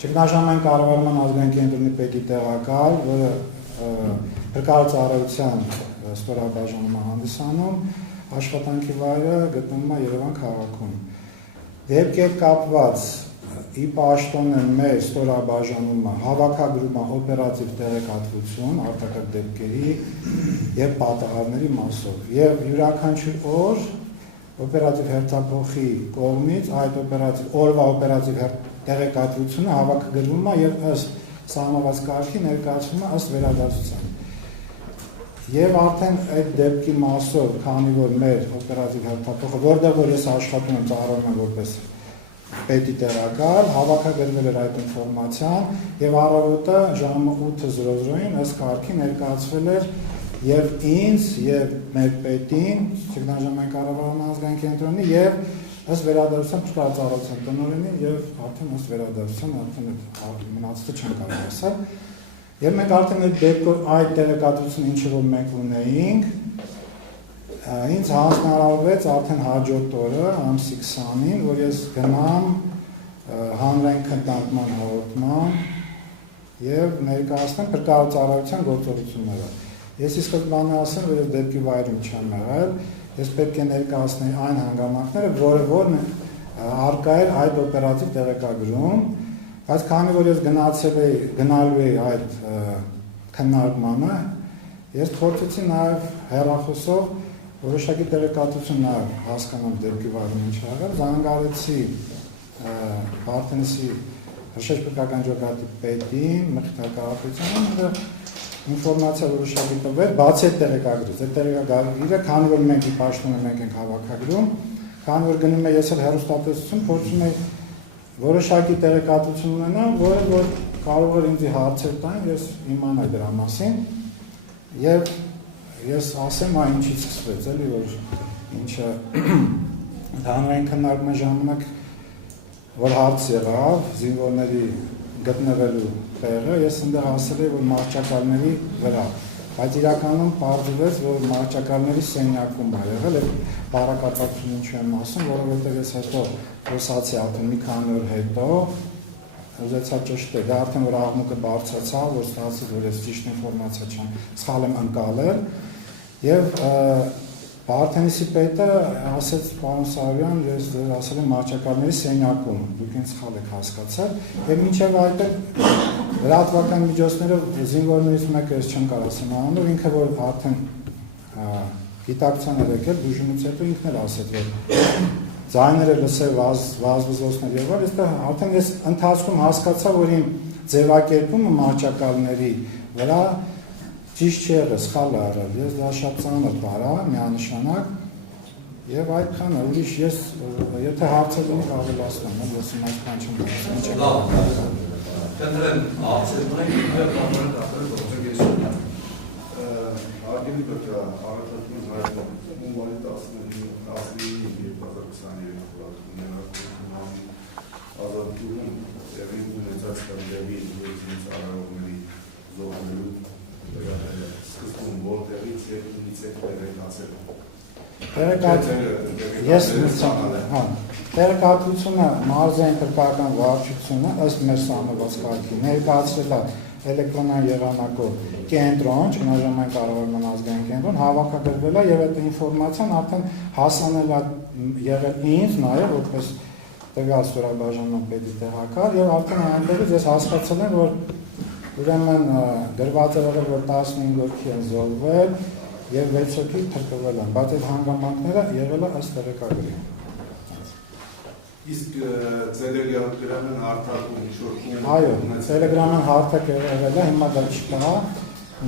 Ճգնաժամային կառավարման ազգային կենտրոնի պետի տեղակալ, որը փրկարարության ստորաբաժանում է հանդիսանում, աշխատանքի վայրը գտնվում է Երևան քաղաքում։ Դեպքի հետ կապված ի պաշտոնը մեր ստորաբաժանումը հավաքագրում է օպերատիվ տեղեկատվություն արտակարգ դեպքերի եւ պատահարների մասով եւ յուրաքանչյուր օր օպերատիվ հերթափոխի կողմից այդ օրվա օպերատիվ տեղեկատվությունը հավաքագրվում է եւ ըստ սահմանված կարգի ներկայացվում է ըստ վերադարձության։ Եվ արդեն այդ դեպքի մասով, քանի որ մեր օպերատիվ հերթափոխը, որտեղ որ ես աշխատում եմ, ծառայում եմ որպես պետի տեղակալ, հավաքագրվել էր այդ ինֆորմացիան եւ առավոտը ժամը 8:00-ին ըստ կարգի ներկայացվել էր եւ ինձ եւ մեր պետին, ճգնաժամային կառավարման ազգային կենտրոնի եւ ըստ վերադարձության փոխարինության տնօրենին եւ արդեն ըստ վերադարձության արդեն մնացածը չեմ կարող ասել։ Եվ մենք արդեն այդ դեպքով այդ տեղեկատվությունը ինչը որ մենք ունեինք, ինձ հանձնարարվեց արդեն հաջորդ օրը ամսի 20-ին, որ ես գնամ հանրային քննարկման հաղորդման եւ ներկայացնեմ փրկարարության գործողությունները։ Ես ի սկզբանե ասեմ, որ ես դեպքի վայրում չեմ եղել, ես պետք է ներկայացնեի այն հանգամանքները, որը առկա էր այդ օպերատիվ տեղեկագրում, բայց քանի որ ես գնալու էի այդ քննարկմանը, ես փորձեցի նաեւ հեռախոսով որոշակի տեղեկատվություն նաեւ հասկանամ դեպքի վայրում ինչ եղավ, զանգարեցի Վարդենիսի հրշեջբեկական ջոկատի պետին, մխիթարկարապետյանին, ինֆորմացիա որոշակի տվեց, բացի այդ տեղեկագրից, այդ տեղեկագրը, քանի որ մենք ի պաշտոնը մենք ենք հավաքագրում, քանի որ գնում եմ ես էլ հեռուստատեսություն, փորձում եմ որոշակի տեղեկատվություն ունենամ, որը որ կարող էր ինձ հարցեր տան, ես իմանայի դրա մասին, եւ ես ասեմ, այն ինչից սկսվեց, էլի որ ինչը հանրային քննարկման ժամանակ որ հարց եղավ զինվորների գտնվելու տեղը, ես այնտեղ ասել եմ, որ մարճակալների վրա, բայց իրականում պարզվեց, որ մարճակալների սենյակում է եղել, եւ բարակապակցություն ինչու եմ ասում, որովհետեւ ես հետո խոսացի արդեն մի քանի օր հետո, ուզեցա ճշտել, դա արդեն որ աղմուկը բարձրացավ, որ ստացի, որ ես ճիշտ ինֆորմացիա չեմ, սխալ եմ ընկալել, եւ Վարդենիսի պետը ասեց պարոն Սարոյան, ես ասել եմ մարճակալների սենյակում, դուք ինձ սխալ եք հասկացել, եւ մինչեւ այդտեղ լրատվական միջոցներով զինվորներից մեկը ես չեմ կարող ասեմ անունով, ինքը որ արդեն գիտակցության էր եկել, բուժումից հետո ինքն էլ ասեց, որ ձայները լսել վազվզոցներ եւ այլ, այստեղ արդեն ես ընթացքում հասկացա, որ իմ ձևակերպումը մարճակալների վրա ճիշտ չի եղել, սխալ է եղել, ես դա շատ ծանր տարա, միանշանակ, եւ այդքանը, ուրիշ ես, եթե հարցեր ունի ավելացնեմ, ես իմ այսքան չեմ ասում, Կնդրեմ, աղցերմային իհեր կամարը կապել գործողեցում։ Արգելի բրկա, աղետատում հայտում, ունվարի 19-2023 թվականների ազատությունում տեղի ունեցած կնդրևի գործինից արարողների զոհանելու սկզբում որտեղից և ինից եք տեղեկացել։ Տեղեկատվությունը մարզային փրկարարական վարչությունը ըստ մեր սահմանված կարգի ներկայացրել է էլեկտրոնային եղանակով կենտրոն, ճգնաժամային կառավարման ազգային կենտրոն, հավաքագրվել է եւ այդ ինֆորմացիան արդեն հասանել է եղել ինձ նաեւ որպես տվյալ ստորաբաժանման պետի տեղակալ եւ արդեն այնտեղից ես հասկացել եմ, որ ուրեմն գրված է եղել, որ 15 հոգի են զոհվել եւ 6 հոգի փրկվել են, բայց այդ հանգամանքները եղել է ըստ տեղեկագրի։ Իսկ Telegram-ն հարթակում ինչ-որ Այո, Telegram-ն հարթակ եղել է, հիմա դա չկա,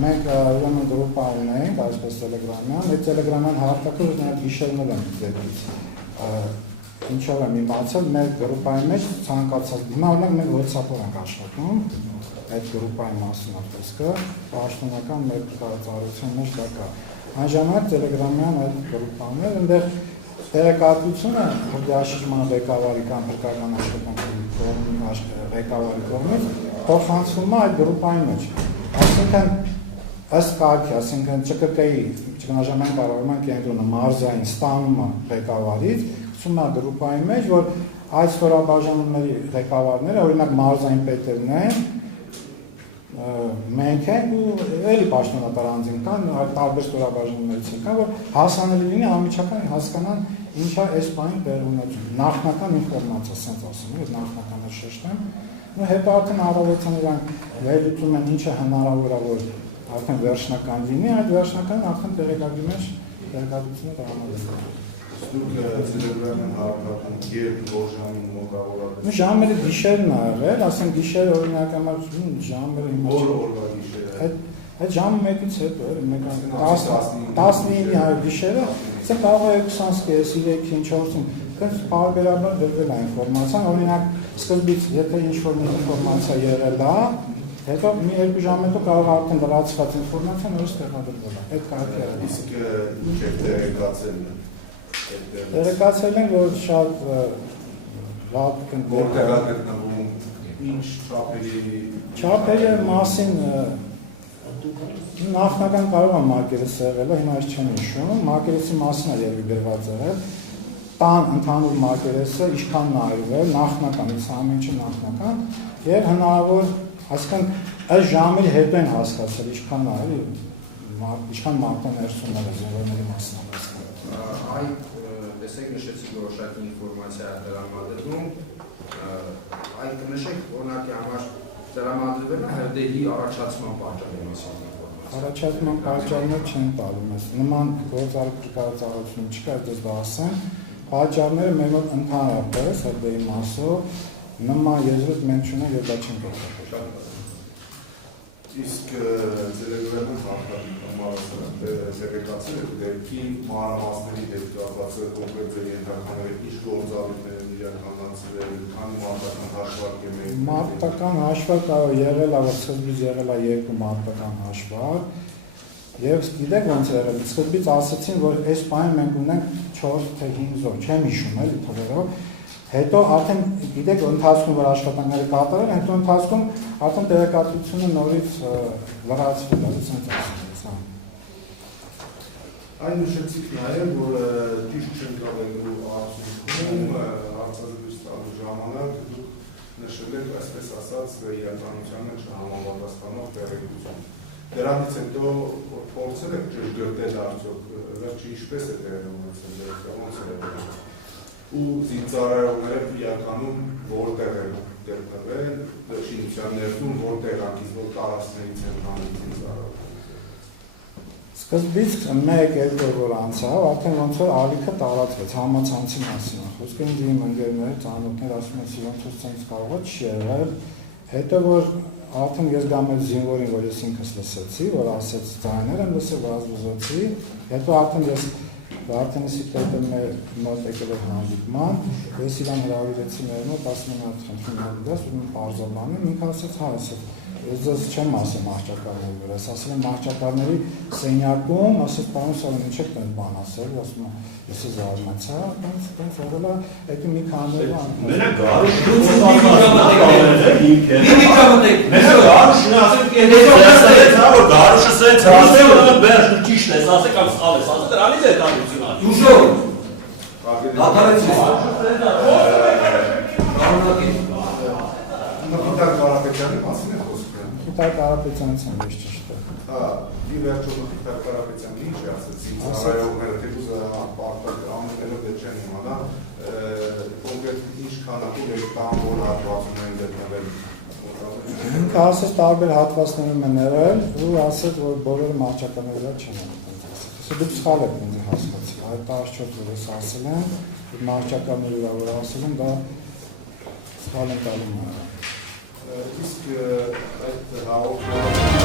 մենք ուրեմն գրուպա ունենք, այսպես Telegram-յան, այդ Telegram-յան հարթակը նաև հիշելնել եմ ձեզնից, ինչով եմ իմացել, մեր գրուպայի մեջ ցանկացած, հիմա օրինակ մենք WhatsApp-ով ենք աշխատում, այդ գրուպայի մասին ասկը, պաշտոնական մեր ծառայության մեջ դա կա։ Այն ժամանակ Telegram-յան այդ գրուպաներ, այնտեղ տեղեկատվությունը հրդեհաշիժման ղեկավարի կամ փրկարարական աշխատանքի ղեկավարի կողմից փոխանցվում է այդ գրուպայի մեջ։ Այսինքն ըստ կարգի, այսինքն ՃԿԿ-ի ճգնաժամային կառավարման կենտրոնը մարզային ստանում է ղեկավարից, գցում է գրուպայի մեջ, որ այդ ստորաբաժանումների ղեկավարները, օրինակ մարզային պետերն են, մենք ենք ու էլի պաշտոնատար անձինք կան, տարբեր ստորաբաժանումներից են կան, որ հասանելի լինի անմիջական հասկանան ինչա այս բանի տեղ ունեցում։ Նախնական ինֆորմացիա, ասենց ասում եմ, նախնականը շեշտեմ, ու հետո արդեն առավոտյան իրանք վերլուծում են ինչը հնարավոր է, որ արդեն վերջնական լինի, այդ վերջնական արդեն տեղեկատվի մեջ տեղեկատվությունը տրամադրվում։ Դուք ծրագրական հարաբերական երբ որ ժամին մոտավորապես։ Ժամերը գիշերն ա եղել, ասենք գիշերը օրինակ համար ժամերը Որ օրվա գիշերը։ Այդ ժամը 1-ից հետո էր, 19-ին գիշերը, սա կարող է 20:30, 3-ին, 4-ին, դες բարբերաբար դրվել է ինֆորմացիան, օրինակ սկզբից եթե ինչ-որ մի ինֆորմացիա եղել է, հետո մի 2 ժամ հետո կարող է արդեն լրացված ինֆորմացիան նորից տեղադրվել է, այդ կարելի է։ Իսկ ինչ է տեղեկացել։ Տեղեկացել են, որ շատ վատ Որտեղ է գտնվում, ինչ չափերի մասին նախնական կարող է մակերեսը եղել, հիմա ես չեմ հիշում, մակերեսի մասին է երևի գրված եղել, տան ընդհանուր մակերեսը ինչքան նայվել, նախնական, իսկ ամեն ինչը նախնական, եւ հնարավոր, այսինքն այս ժամերի հետո են հասկացել ինչքան նայել, ինչքան մարտաներսումները զինվորների մասին է հասկացել։ Այդ տեսեք նշեցիք որոշակի ինֆորմացիա տրամադրվում, այդ կնշեք օրինակի համար տրամադրվել է հրդեհի առաջացման պատճառի մասին ինֆորմացիա։ Առաջացման պատճառներ չեն տալու մեզ, նման գործառույթություն չկա, դες դա ասեմ, պատճառները մեր մոտ ընդհանրապես հրդեհի մասով նման եզրույթ մենք չունենք եւ դա չենք գործադրել։ Իսկ ծրագրական հաղթանակը տեղեկացել եք դեպքի մանրամասների դեպքացել կոնկրետ ձեր ենթականները ինչ գործառույթներ են իրականացրել, քանի մարտական հաշվարկ է մեկ։ Մարտական հաշվարկ կարող եղել է, որ սկզբից եղել է 2 մարտական հաշվարկ, եւ գիտեք ոնց եղել, սկզբից ասացին, որ այս բանը մենք ունենք 4 թե 5 զոր, չեմ հիշում էլի թվերով, հետո արդեն գիտեք ընթացքում որ աշխատանքները կատարել, հետո ընթացքում արդեն տեղեկատվությունը նորից լրացվել է, ասենք ասեմ։ Այն նշեցիք նաև, որ ճիշտ չեն կավելու արդյունքում հարցազրույց տալու ժամանակ դուք նշել եք, այսպես ասած, իրականությանը չհամապատասխանող տեղեկություն։ Դրանից հետո փորձել եք ճշգրտել արդյոք վերջը ինչպես է տեղի ունեցել, ոնց է եղել։ Ու զինծառայողները իրականում որտեղ են գտնվել, շինության ներսում որտեղ անկից որ տարածքներից են հանում զինծառայողները։ Սկզբից 1-2 օր անցավ, արդեն ոնց որ ալիքը տարածվեց, համացանցի մասին է խոսքը, ինձ իմ ընկերները, ծանոթներ ասում են, սրանց ցույց կարող է չի եղել, հետո որ արդեն ես գամ այդ զինվորին, որ ես ինքս լսեցի, որ ասեց ձայներ եմ լսել, որ ազդուզեցի, հետո արդեն ես Վարդենիսի պետը մեր մոտ եկել էր հանդիպման, ես իրան հրավիրեցի մեր մոտ, ասում եմ խնդրում դες ու պարզաբանում, ինքը ասեց հա, ասեց, ես ձեզ չեմ ասել մահճակալների վրա, ես ասել եմ մահճակալների սենյակում, ասեց պարոն Սարոն, ինչ եք տենց բան ասել, ասում եմ, ես զարմացա, տենց եղել է, այդ մի քանի օր Մենակ Գարուշը սենց ասել, որ բերշ ճիշտ է, ասել կամ սխալ է, ասել դրանից է տանությունը։ Ուժով։ Մխիթար Կարապետյանի մասին է խոսքը։ Մխիթար Կարապետյանից եմ ես ճիշտ է։ Հա, ի վերջո Մխիթար Կարապետյանը ինչ է ասել, զինծառայողները թեկուզ ամենելով դե չեն իմանա, կոնկրետ ինչ քանակով է կամ որ հատվածում են գտնվել։ Ինքը ասեց տարբեր հատվածներում են եղել ու ասեց, որ բոլորը մահճակալների վրա չեն եղել։ Ասա դուք սխալ եք ինձ հասկացել, այդ 14 որ ես ասել եմ, մահճակալների վրա որ ասել եմ, դա սխալ եմ տալում։ Իսկ այդ հաղորդման